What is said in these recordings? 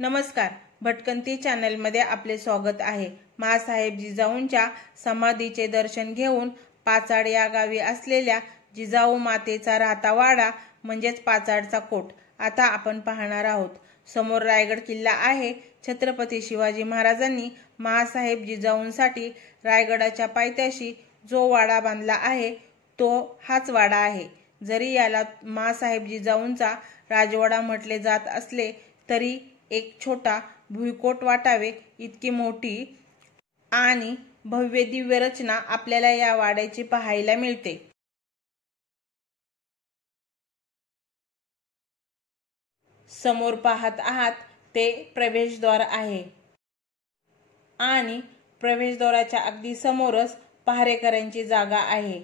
नमस्कार, भटकंती चॅनलमध्ये आपले स्वागत आहे। महासाहेब जिजाऊंच्या समाधीचे दर्शन घेऊन पाचाड या गावी असलेल्या जिजाऊ मातेचा राहता वाडा म्हणजेच पाचाडचा कोट आता आपण पाहणार आहोत। समोर रायगड किल्ला आहे। छत्रपती शिवाजी महाराजांनी महासाहेब जिजाऊंसाठी रायगडाच्या पायथ्याशी जो वाडा बांधला आहे तो हाच वाडा आहे। जरी याला महासाहेब जिजाऊंचा राजवाडा म्हटले जात असले तरी एक छोटा भुईकोट वाटावे इतकी मोठी आणि भव्य दिव्य रचना आपल्याला या वाड्याची पाहायला मिळते। समोर पाहत आहात ते प्रवेशद्वार आहे आणि प्रवेशद्वाराच्या अगदी समोरच पहारेकऱ्यांची जागा आहे।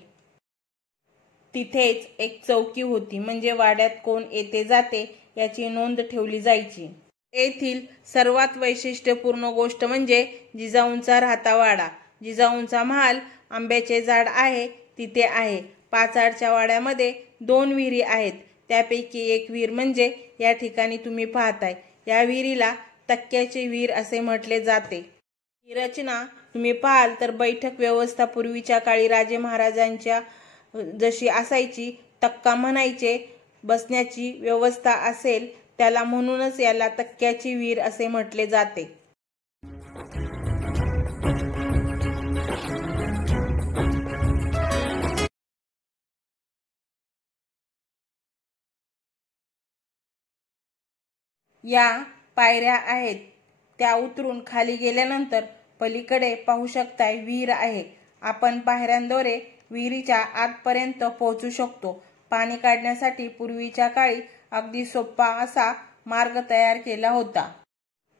तिथेच एक चौकी होती, म्हणजे वाड्यात कोण येते जाते याची नोंद ठेवली जायची। येथील सर्वात वैशिष्ट्यपूर्ण गोष्ट म्हणजे जिजाऊंचा राहता वाडा। जिजाऊंचा महाल आंब्याचे झाड आहे तिथे आहे। पाचाडच्या वाड्यामध्ये 2 विहिरी आहेत, त्यापैकी एक विहीर म्हणजे या ठिकाणी तुम्ही पाहताय, या विहिरीला तक्क्याची विहीर असे म्हटले जाते। ही रचना तुम्ही पाहाल तर बैठक व्यवस्था पूर्वीच्या काळी राजे महाराजांच्या जशी असायची, तक्का म्हणायचे, बसण्याची व्यवस्था असेल त्याला, म्हणूनच याला तक्क्याची विहीर असे म्हटले जाते। या पायऱ्या आहेत, त्या उतरून खाली गेल्यानंतर पलीकडे पाहू शकताय विहीर आहे। आपण पायऱ्यांद्वारे विहिरीच्या आतपर्यंत पोहोचू शकतो। पाणी काढण्यासाठी पूर्वीच्या काळी अगदी सोपा असा मार्ग तयार केला होता।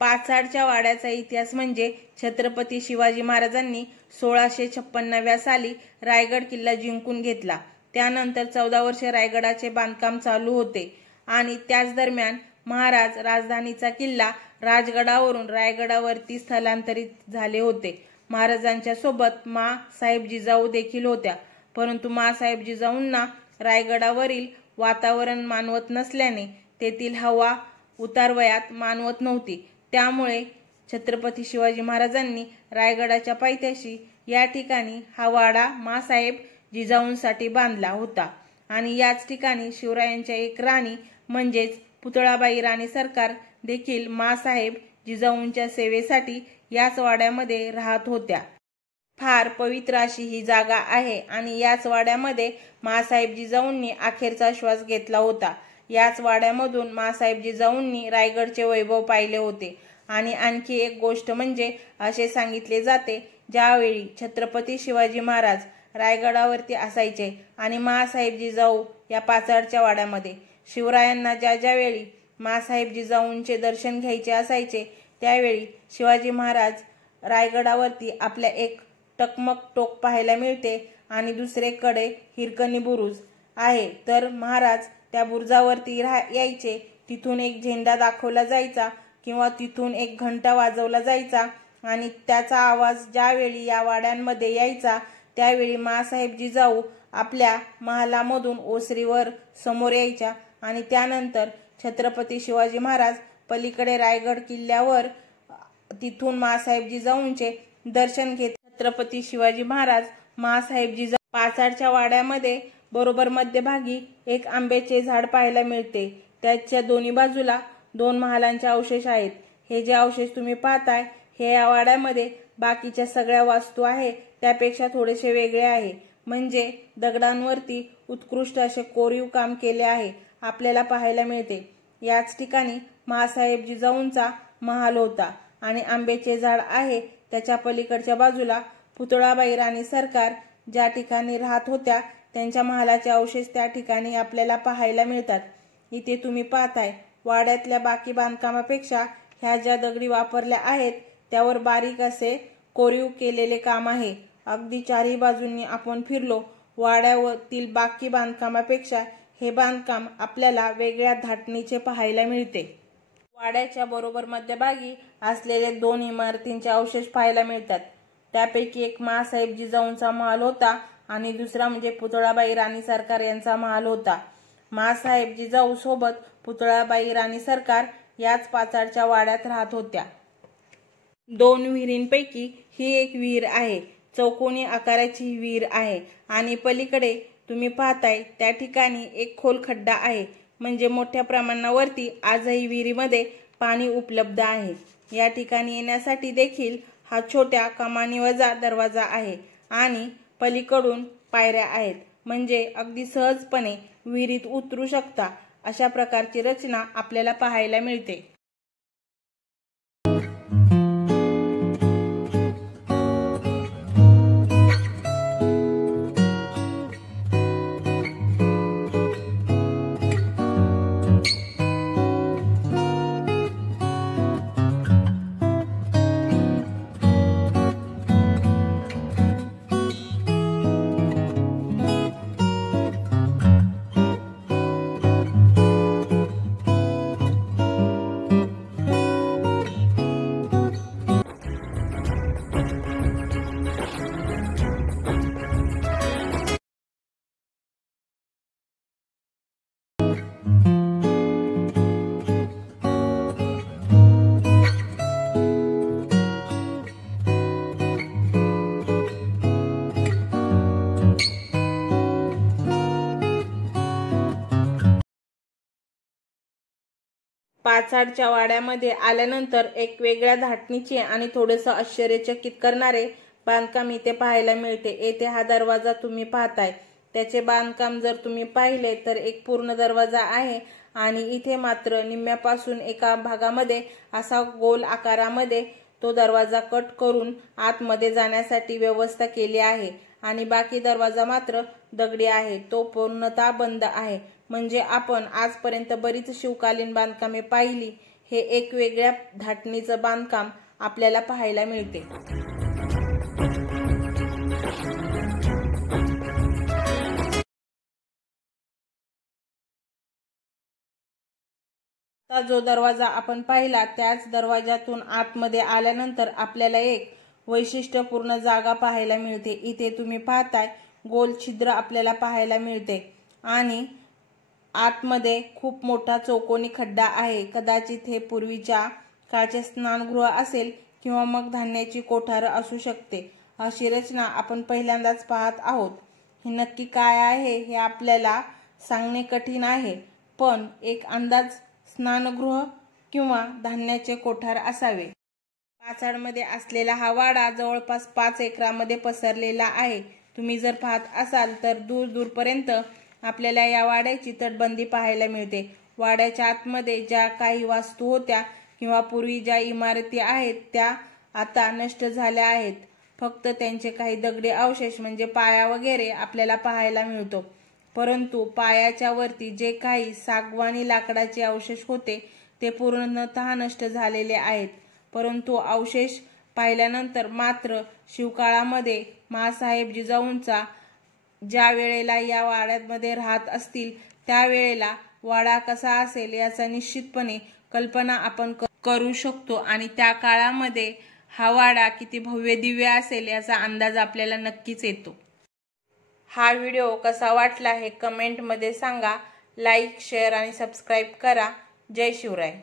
पाचाडच्या वाड्याचा इतिहास म्हणजे छत्रपती शिवाजी महाराजांनी 1656 साली रायगड किल्ला जिंकून घेतला। त्यानंतर 14 वर्षे रायगडाचे बांधकाम चालू होते आणि त्याच दरम्यान महाराज राजधानीचा किल्ला राजगडावरून रायगडावरती स्थलांतरित झाले होते। महाराजांच्या सोबत महासाहेब जिजाऊ देखील होत्या, परंतु महासाहेब जिजाऊंना रायगडावरील वातावरण मानवत नसल्याने तेथील हवा उतारवयात मानवत नव्हती। त्यामुळे छत्रपती शिवाजी महाराजांनी रायगडाच्या पायथ्याशी या ठिकाणी हा वाडा महासाहेब जिजाऊंसाठी बांधला होता आणि याच ठिकाणी शिवरायांच्या एक राणी म्हणजेच पुतळाबाई राणी सरकार देखील महासाहेब जिजाऊंच्या सेवेसाठी याच वाड्यामध्ये राहत होत्या। फार पवित्र अशी ही जागा आहे आणि याच वाड्यामध्ये महासाहेब जिजाऊंनी अखेरचा श्वास घेतला होता। याच वाड्यामधून महासाहेब जिजाऊंनी रायगडचे वैभव पाहिले होते। आणि आणखी एक गोष्ट म्हणजे असे सांगितले जाते, ज्यावेळी छत्रपती शिवाजी महाराज रायगडावरती असायचे आणि महासाहेब जिजाऊ या पाचाडच्या वाड्यामध्ये, शिवरायांना ज्या वेळी महासाहेब जिजाऊंचे दर्शन घ्यायचे असायचे त्यावेळी शिवाजी महाराज रायगडावरती आपल्या एक टकमक टोक पाहायला मिळते आणि दुसरीकडे हिरकणी बुरुज आहे, तर महाराज त्या बुरुजावरती यायचे, तिथून एक झेंडा दाखवला जायचा किंवा तिथून एक घंटा वाजवला जायचा आणि त्याचा आवाज ज्यावेळी या वाड्यांमध्ये यायचा त्यावेळी महासाहेब जिजाऊ आपल्या महालामधून ओसरीवर समोर यायच्या आणि त्यानंतर छत्रपती शिवाजी महाराज पलीकडे रायगड किल्ल्यावर तिथून महासाहेब जिजाऊंचे दर्शन घेत। छत्रपती शिवाजी महाराज महासाहेब जिजाऊ पाचाडच्या वाड्यामध्ये बरोबर मध्यभागी एक आंब्याचे झाड पाहायला मिळते। त्याच्या दोन्ही बाजूला 2 महालांचे अवशेष आहेत। हे जे अवशेष तुम्ही पाहताय हे या वाड्यामध्ये बाकीच्या सगळ्या वास्तू आहे त्यापेक्षा थोडेसे वेगळे आहे, म्हणजे दगडांवरती उत्कृष्ट असे कोरीव काम केले आहे आपल्याला पाहायला मिळते। याच ठिकाणी महासाहेब जिजाऊंचा महाल होता आणि आंब्याचे झाड आहे त्याच्या पलीकडच्या बाजूला पुतळाबाई राणी सरकार ज्या ठिकाणी राहत होत्या त्यांच्या महालाचे अवशेष त्या ठिकाणी आपल्याला पाहायला मिळतात। इथे तुम्ही पाहताय वाड्यातल्या बाकी बांधकामापेक्षा ह्या ज्या दगडी वापरल्या आहेत त्यावर बारीक असे कोरीव केलेले काम आहे। अगदी चारही बाजूंनी आपण फिरलो वाड्यावरील बाकी बांधकामापेक्षा हे बांधकाम आपल्याला वेगळ्या धाटणीचे पाहायला मिळते। वाड्याच्या बरोबर मध्यभागी असलेले 2 इमारतींचे अवशेष पाहायला मिळतात, त्यापैकी एक महासाहेब जिजाऊंचा महाल होता आणि दुसरा म्हणजे पुतळाबाई राणी सरकार यांचा महाल होता। महासाहेब जिजाऊ सोबत पुतळाबाई राणी सरकार याच पाचाडच्या वाड्यात राहत होत्या। 2 विहिरींपैकी ही एक विहीर आहे। चौकोनी आकाराची ही विहीर आहे आणि पलीकडे तुम्ही पाहताय त्या ठिकाणी एक खोल खड्डा आहे, म्हणजे मोठ्या प्रमाणावरती आजही विहिरीमध्ये पाणी उपलब्ध आहे। या ठिकाणी येण्यासाठी देखील हा छोट्या कमानीवजा दरवाजा आहे आणि पलीकडून पायऱ्या आहेत, म्हणजे अगदी सहजपणे विहिरीत उतरू शकता अशा प्रकारची रचना आपल्याला पाहायला मिळते। पाचाडच्या वाड्यामध्ये आल्यानंतर एक वेगळ्या धाटणीचे आणि थोडेसे आश्चर्यचकित करणारे बांधकाम इथे पाहायला मिळते। येथे हा दरवाजा तुम्ही पाहताय, त्याचे बांधकाम जर तुम्ही पाहिले तर एक पूर्ण दरवाजा आहे आणि इथे मात्र निम्म्यापासून एका भागामध्ये असा गोल आकारामध्ये तो दरवाजा कट करून आतमध्ये जाण्यासाठी व्यवस्था केली आहे आणि बाकी दरवाजा मात्र दगडी आहे, तो पूर्णतः बंद आहे। म्हणजे आपण आजपर्यंत बरीच शिवकालीन बांधकामे पाहिली, हे एक वेगळ्या धाटणीचं बांधकाम आपल्याला पाहायला मिळते। आता जो दरवाजा आपण पाहिला त्याच दरवाजातून आतमध्ये आल्यानंतर आपल्याला एक वैशिष्ट्यपूर्ण जागा पाहायला मिळते। इथे तुम्ही पाहताय गोल छिद्र आपल्याला पाहायला मिळते आणि आतमध्ये खूप मोठा चौकोनी खड्डा आहे। कदाचित हे पूर्वीच्या काळचे स्नानगृह असेल किंवा मग धान्याची कोठार असू शकते। अशी रचना आपण पहिल्यांदाच पाहत आहोत। हे नक्की काय आहे हे आपल्याला सांगणे कठीण आहे, पण एक अंदाज स्नानगृह किंवा धान्याचे कोठार असावे। पाचाडमध्ये असलेला हा वाडा जवळपास 5 एकरामध्ये पसरलेला आहे। तुम्ही जर पाहत असाल तर दूर दूरपर्यंत आपल्याला या वाड्याची तटबंदी पाहायला मिळते। वाड्याच्या आतमध्ये ज्या काही वास्तू होत्या किंवा पूर्वी ज्या इमारती आहेत त्या आता नष्ट झाल्या आहेत, फक्त त्यांचे काही दगडी अवशेष म्हणजे पाया वगैरे आपल्याला पाहायला मिळतो। परंतु पायाच्या वरती जे काही सागवानी लाकडाचे अवशेष होते ते पूर्णतः नष्ट झालेले आहेत। परंतु अवशेष पाहिल्यानंतर मात्र शिवकाळामध्ये महासाहेब जिजाऊंचा ज्या वेळेला या वाड्यामध्ये राहत असतील त्यावेळेला वाडा कसा असेल याचा निश्चितपणे कल्पना आपण करू शकतो आणि त्या काळामध्ये हा वाडा किती भव्य दिव्य असेल याचा अंदाज आपल्याला नक्कीच येतो। हा व्हिडिओ कसा वाटला हे कमेंटमध्ये सांगा। लाईक, शेअर आणि सबस्क्राईब करा। जय शिवराय।